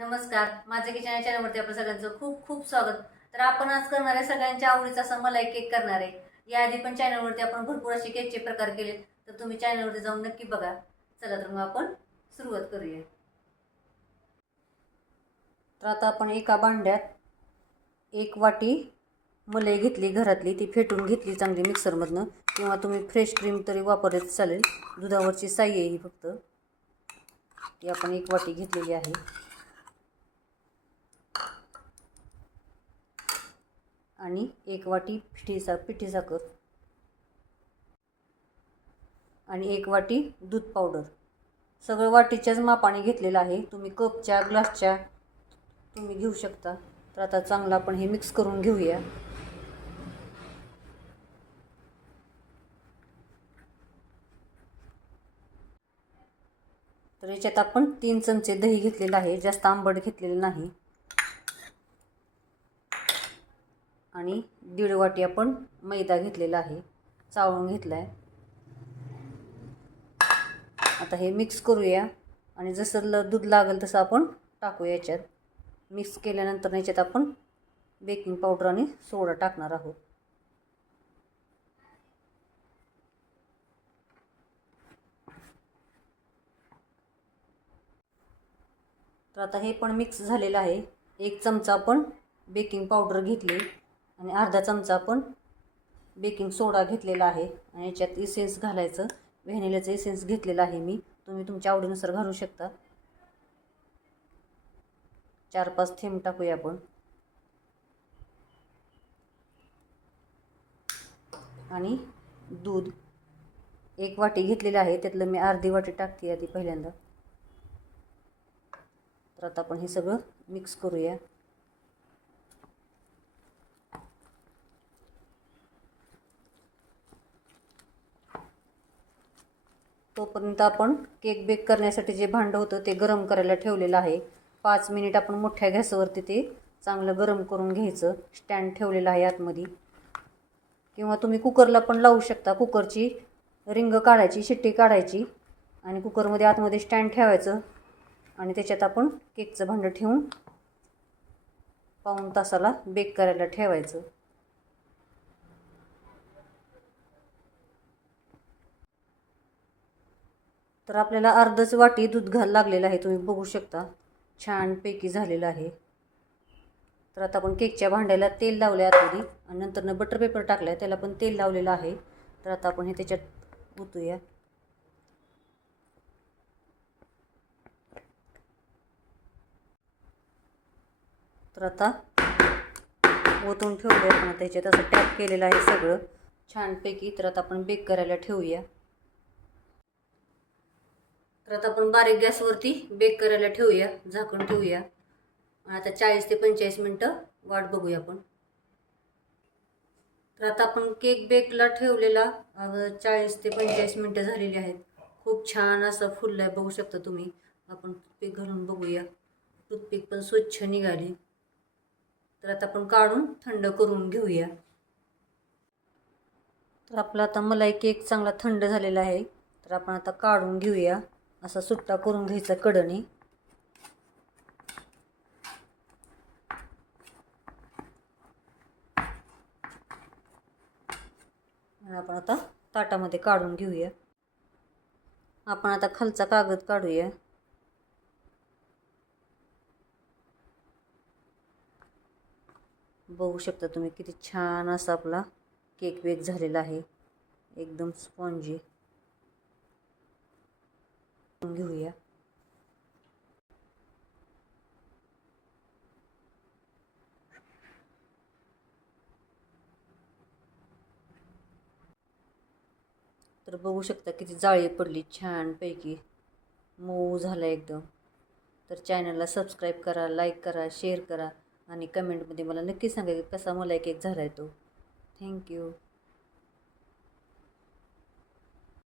नमस्कार. माझ्या किचन या चॅनलवरती आपल्या सगळ्यांचं खूप खूप स्वागत. तर आपण आज करणार आहे सगळ्यांच्या आवडीचा असा मलाई केक करणार आहे. याआधी पण चॅनलवरती आपण भरपूर असे केकचे प्रकार केले तर तुम्ही चॅनलवरती जाऊन नक्की बघा. चला तर मग आपण सुरुवात करूया. तर आता आपण एका भांड्यात एक वाटी मलाई घेतली घरातली. ती फेटून घेतली चांगली मिक्सरमधनं किंवा तुम्ही फ्रेश क्रीम तरी वापरत चालेल. दुधावरची साई आहे ही फक्त. ती आपण एक वाटी घेतलेली आहे. आणि एक वाटी पिठीचा पिठी साखर आणि एक वाटी दूध पावडर. सगळं वाटीच्याच मापाने घेतलेलं आहे. तुम्ही कपच्या ग्लासच्या तुम्ही घेऊ शकता. तर आता चांगलं आपण हे मिक्स करून घेऊया. तर याच्यात आपण तीन चमचे दही घेतलेलं आहे. जास्त आंबट घेतलेलं नाही. आणि दीड वाटी आपण मैदा घेतलेला आहे. चाळून घेतला आहे आता हे मिक्स करूया. आणि जसं ल दूध लागेल तसं आपण टाकूया याच्यात. मिक्स केल्यानंतर याच्यात आपण बेकिंग पावडर आणि सोडा टाकणार आहोत. तर आता हे पण मिक्स झालेलं आहे. एक चमचा आपण बेकिंग पावडर घेतली. आणि अर्धा चमचा आपण बेकिंग सोडा घेतलेला आहे. आणि याच्यात इसेन्स घालायचं. व्हॅनिलाचं इसेन्स घेतलेलं आहे मी. तुम्ही तुमच्या आवडीनुसार घालू शकता. चार पाच थेंब टाकूया आपण. आणि दूध. एक वाटी घेतलेलं आहे. त्यातलं मी अर्धी वाटी टाकते आधी पहिल्यांदा. तर आता आपण हे सगळं मिक्स करूया. तोपर्यंत आपण केक बेक करण्यासाठी जे भांडं होतं ते गरम करायला ठेवलेलं आहे. पाच मिनिट आपण मोठ्या गॅसवरती ते चांगलं गरम करून घ्यायचं. स्टँड ठेवलेलं आहे आतमध्ये. किंवा तुम्ही कुकरला पण लावू शकता. कुकरची रिंग काढायची शिट्टी काढायची आणि कुकरमध्ये आतमध्ये स्टँड ठेवायचं आणि त्याच्यात आपण केकचं भांडं ठेवून पाऊण तासाला बेक करायला ठेवायचं. तर आपल्याला अर्धच वाटी दूध घाल लागलेलं आहे. तुम्ही बघू शकता. छानपैकी झालेलं आहे. तर आता आपण केकच्या भांड्याला तेल लावलं आहे आतमध्ये आणि नंतरनं बटर पेपर टाकलं आहे त्याला पण तेल लावलेलं आहे. तर आता आपण हे त्याच्यात ओतूया. तर आता ओतून ठेवूया आपण. त्याच्यात असं टॅप केलेलं आहे सगळं. छानपैकी तर आता आपण बेक करायला ठेवूया. तर आता आपण बारीक गॅसवरती बेक करायला ठेवूया झाकण ठेवूया. आता चाळीस ते पंचेचाळीस मिनटं वाट बघूया आपण. तर आता आपण केक बेकला ठेवलेला चाळीस ते पंचेचाळीस मिनटं झालेली आहेत. खूप छान असं फुललं आहे बघू शकता तुम्ही. आपण टूथपिक घालून बघूया. टूथपिक पण स्वच्छ निघाली. तर आता आपण काढून थंड करून घेऊया. तर आपला आता मलाई केक चांगला थंड झालेला आहे. तर आपण आता काढून घेऊया. असा सुट्टा करून घ्यायचा कडणी. आपण आता ताटामध्ये काढून घेऊया. आपण आता खालचा कागद काढूया. बघू शकता तुम्ही किती छान असा आपला केक वेक झालेला आहे. एकदम स्पॉन्जी घेऊया तर बघू शकता किती जाळी पडली. छानपैकी मऊ झाला एकदम. तर चॅनलला सबस्क्राईब करा लाईक करा शेअर करा आणि कमेंटमध्ये मला नक्की सांगा की कसा मला एक एक झाला आहे तो थँक्यू